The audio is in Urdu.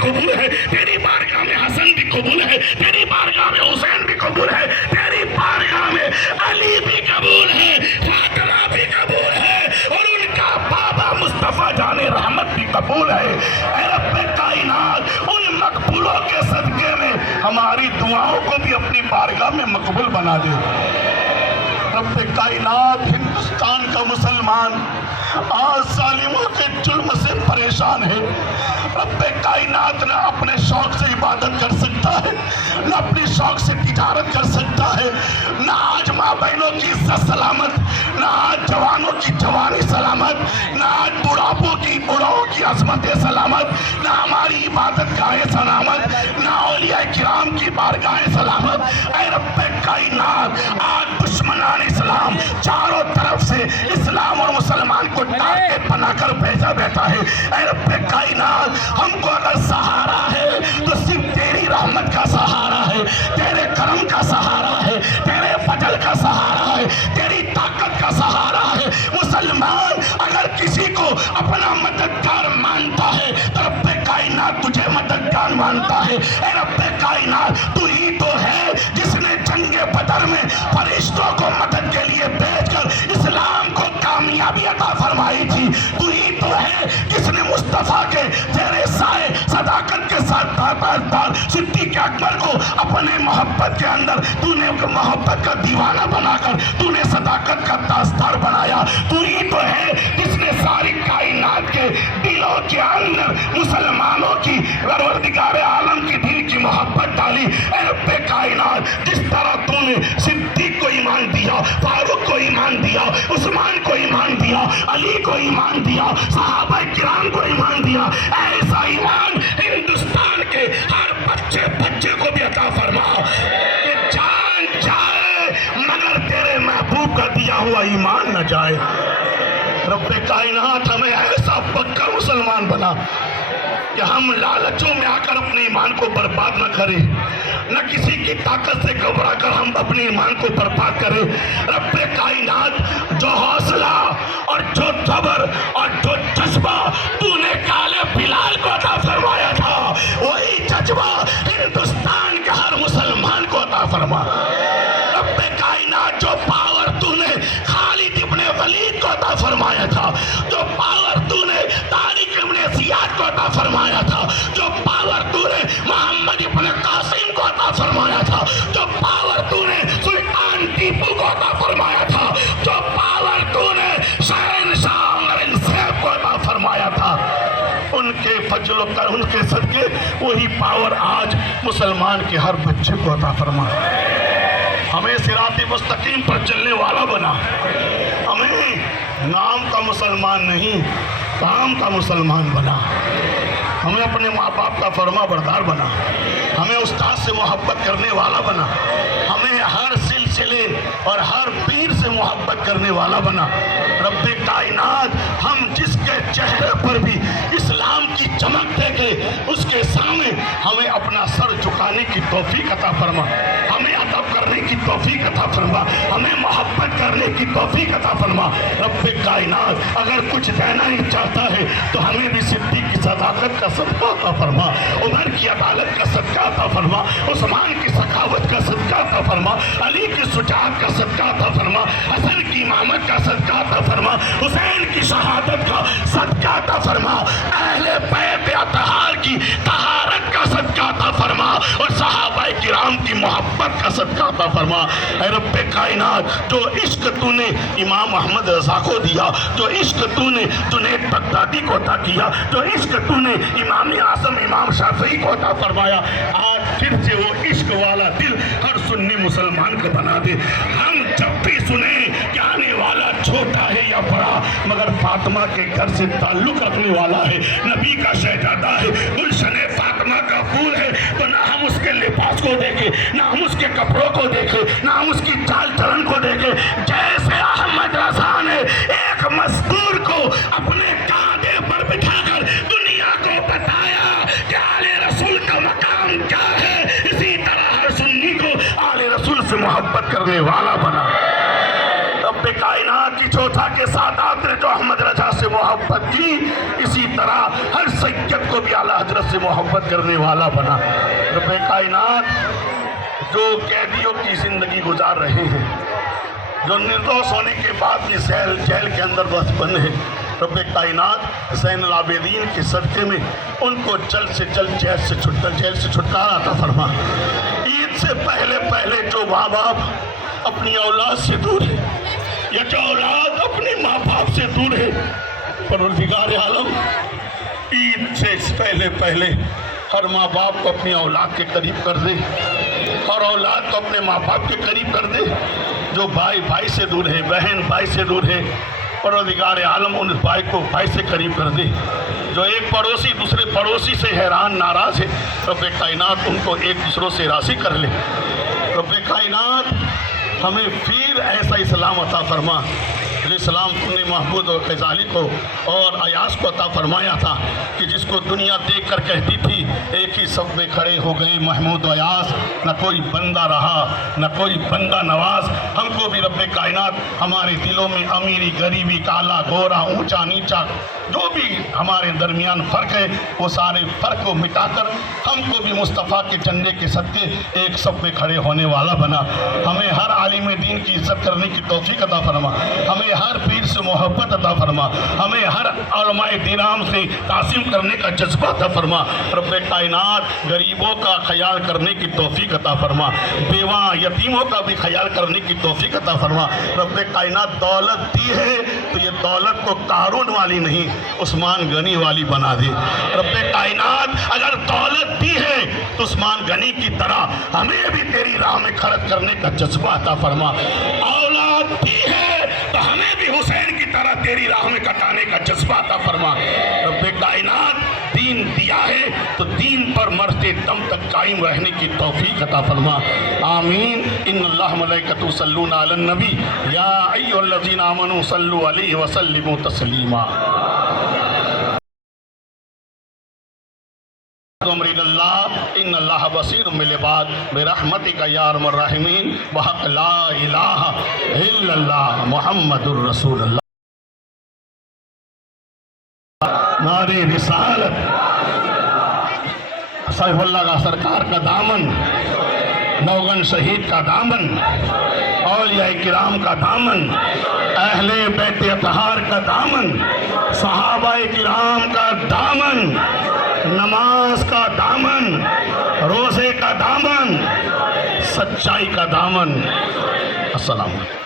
قبول ہے، تیری بارگاہ میں حسن بھی قبول ہے، تیری بارگاہ میں حسین بھی قبول ہے، تیری بارگاہ میں علی بھی قبول ہے، فاطمہ بھی قبول ہے، اور ان کا بابا مصطفیٰ جان رحمت بھی قبول ہے۔ اے رب کائنات، ان مقبولوں کے صدقے میں ہماری دعاؤں کو بھی اپنی بارگاہ میں مقبول بنا دے۔ رب کائنات، ہندوستان کا مسلمان آج ظالموں کے ظلم سے پریشان ہے۔ رب کائنات نہ اپنے شوق سے عبادت کر سکتا ہے، نہ اپنی شوق سے تجارت کر سکتا ہے، نہ آج ماں بہنوں کی عزت سلامت، نہ آج جوانوں کی جوانی سلامت، نہ آج بڑھاپوں کی بڑھاؤں کی عظمت سلامت، نہ ہماری عبادت گاہیں سلامت، نہ اولیاء کرام کی بارگاہیں سلامت۔ اے رب کائنات، آج دشمنان اسلام چاروں طرف سے اسلام اور مسلمان کو ڈال کے بنا کر بھیجا بیٹھا ہے۔ اے رب کائنات، ہم کو اگر سہارا ہے تو صرف تیری رحمت کا سہارا ہے، تیرے کرم کا سہارا ہے، تیرے فضل کا سہارا ہے، تیری طاقت کا سہارا ہے۔ مسلمان اگر کسی کو اپنا مددگار مانتا ہے تو رب کائنات تجھے مددگار مانتا ہے۔ اے رب کائنات، تو ہی تو ہے جس نے جنگ بدر میں فرشتوں کو مدد کے لیے بھیج کر اسلام کو کامیابی عطا فرمائی تھی۔ تو ہی تو ہے جس نے مصطفیٰ کے تیرے سائے صداقت کے ساتھ تاجدار صدیق اکبر کو اپنے محبت کے اندر تو نے محبت کا دیوانہ بنا کر تو نے صداقت کا تاجدار بنایا۔ تو ہی تو ہے جس نے ساری کائنات کے دلوں کے اندر مسلمانوں کی پروردگار عالم کی دل کی محبت ڈالی۔ اے رب کائنات، جس طرح تو نے صدیق کو ایمان دیا، فاروق کو ایمان دیا، عثمان کو ایمان دیا، علی کو ایمان دیا، صحابہ کرام کو ایمان دیا، ایسا ایمان ہندوستان کے ہر بچے کو بھی عطا فرما کہ جان جائے مگر تیرے محبوب کا دیا ہوا ایمان نہ جائے۔ رب کائنات، ہمیں ایسا پکا مسلمان بنا کہ ہم لالچوں میں آ کر اپنے ایمان کو برباد نہ کریں، نہ کسی کی طاقت سے گھبرا کر ہم اپنے ایمان کو برباد کریں۔ رب کائنات، جو حوصلہ اور جو صبر اور جو جذبہ تو نے کالے بلال کو عطا فرمایا تھا، وہی جذبہ ہندوستان کے ہر مسلمان کو عطا فرما۔ رب کائنات، جو پاور تو نے خالد ابن ولید کو عطا فرمایا تھا، جو پاور تو نے طارق ابن زیاد کو عطا فرمایا تھا، جو پاور تو نے محمد ابن قاسم کو عطا فرمایا تھا، جو پاور تو نے سلطان ٹیپو کو عطا فرمایا تھا، جو پاور تو نے شہنشاہ اورنگزیب کو عطا فرمایا تھا، ان کے فضل و کرم، ان کے صدقے وہی پاور آج مسلمان کے ہر بچے کو عطا فرما۔ ہمیں صراط مستقیم پر چلنے والا بنا، ہمیں نام کا مسلمان نہیں کام کا مسلمان بنا، ہمیں اپنے ماں باپ کا فرما بردار بنا، ہمیں استاد سے محبت کرنے والا بنا، ہمیں ہر سلسلے اور ہر پیر سے محبت کرنے والا بنا۔ رب کائنات، ہم جس کے چہرے پر بھی اسلام کی چمک دیکھے اس کے سامنے ہمیں اپنا سر جھکانے کی توفیق عطا فرما، ہمیں ادب کرنے کی توفیق عطا فرما، ہمیں محبت کرنے کی توفیق عطا فرما۔ رب کائنات، اگر کچھ دینا ہی چاہتا ہے تو ہمیں بھی صدیق کی صداقت کا صدقہ عطا فرما، عمر کی عدالت کا صدقہ عطا فرما، عثمان کی سخاوت کا صدقہ عطا فرما، علی کی شجاعت کا صدقہ عطا فرما، حسن کی امامت کا صدقہ عطا فرما، حسین کی شہادت کا صدقہ عطا فرما، اہل بیت اطہار کی طہارت کا صدقہ عطا فرما، اور صحابہ کرام کی محبت کا صدقہ عطا فرما۔ اے رب کائنات، جو عشق تو نے امام احمد رضا کو دیا، جو عشق تو نے جنید بغدادی کو عطا کیا، جو عشق تو نے امام اعظم امام شافعی کو عطا فرمایا، آج پھر سے وہ عشق والا دل ہر سنی مسلمان کو بنا دے۔ ہم جب بھی سنیں کہ آنے والا چھوٹا ہے یا بڑا مگر فاطمہ کے گھر سے تعلق رکھنے والا ہے، نبی کا شہزادہ ہے، گلشن فاطمہ کا پھول ہے، تو نہ ہم اس کے لباس کو دیکھیں، نہ ہم اس کے کپڑوں کو دیکھیں، نہ ہم اس کی چال چلن کو دیکھیں۔ جیسے احمد رضا نے ایک مزدور کو اپنے کاندھے پر بٹھا کر دنیا کو بتایا کہ آل رسول کا مقام کیا ہے، اسی طرح ہر سنی کو آل رسول سے محبت کرنے والا بنا۔ رب کائنات کی چوتھا کے ساتھ آپ نے جو احمد رضا سے محبت کی، اسی طرح ہر سید کو بھی اعلیٰ حضرت سے محبت کرنے والا بنا۔ رب کائنات جو قیدیوں کی زندگی گزار رہے ہیں، جو نردوش ہونے کے بعد بھی جیل کے اندر بس بند ہے، رب کائنات زین العابدین کے صدقے میں ان کو جلد سے جلد جیل سے چھٹکارا عطا فرما۔ عید سے پہلے جو ماں باپ اپنی اولاد سے دور ہے، یا جو اولاد اپنے ماں باپ سے دور ہے، پروردگار عالم عید سے پہلے ہر ماں باپ کو اپنی اولاد کے قریب کر دے، اور اولاد کو اپنے ماں باپ کے قریب کر دے۔ جو بھائی سے دور ہے، بہن بھائی سے دور ہے، پروردگار عالم ان بھائی سے قریب کر دے۔ جو ایک پڑوسی دوسرے پڑوسی سے حیران ناراض ہے، رب کائنات ان کو ایک دوسروں سے راضی کر لے۔ رب کائنات ہمیں پھر ایسا اسلام عطا فرما۔ اسلام تم نے محمود و غزالی کو اور ایاز کو عطا فرمایا تھا کہ جس کو دنیا دیکھ کر کہتی تھی ایک ہی صف میں کھڑے ہو گئے محمود و ایاز، نہ کوئی بندہ رہا نہ کوئی بندہ نواز۔ ہم کو بھی رب کائنات ہمارے دلوں میں امیری غریبی، کالا گورا، اونچا نیچا، جو بھی ہمارے درمیان فرق ہے وہ سارے فرق کو مٹا کر ہم کو بھی مصطفیٰ کے جھنڈے کے صدقے ایک صف میں کھڑے ہونے والا بنا۔ ہمیں ہر عالم دین کی عزت کرنے کی توفیق عطا فرما، ہمیں ہر پیر سے محبت عطا فرما، ہمیں ہر علماء کرام سے تعظیم کرنے کا جذبہ عطا فرما۔ رب کائنات غریبوں کا خیال کرنے کی توفیق عطا فرما، بیواں یتیموں کا بھی خیال کرنے کی توفیق عطا فرما۔ رب کائنات دولت دی ہے تو یہ دولت کو قارون والی نہیں عثمان غنی والی بنا دے۔ رب کائنات اگر دولت دی ہے تو عثمان غنی کی طرح ہمیں بھی تیری راہ میں خرچ کرنے کا جذبہ عطا فرما۔ اولاد دی ہے تو ہمیں بھی حسین کی طرح تیری راہ میں کٹانے کا جذبہ عطا فرما۔ رب کائنات دین دیا ہے تو دین پر مرتے دم تک قائم رہنے کی توفیق عطا فرما۔ آمین۔ ان اللہ ملائکۃ یصلون علی النبی یا ایھا الذین آمنوا صلوا علیہ وسلموا تسلیما۔ ان اللہ بصیر بالعباد برحمتک یا ارحم الراحمین بحق لا الہ الا اللہ محمد الرسول اللہ۔ نعرہ رسالت، سیف اللہ کا سرکار کا دامن، نوگن شہید کا دامن، اولیاء کرام کا دامن، اہل بیت اطہار کا دامن، صحابہ کرام کا دامن، نماز کا دامن، روزے کا دامن، سچائی کا دامن۔ السلام علیکم۔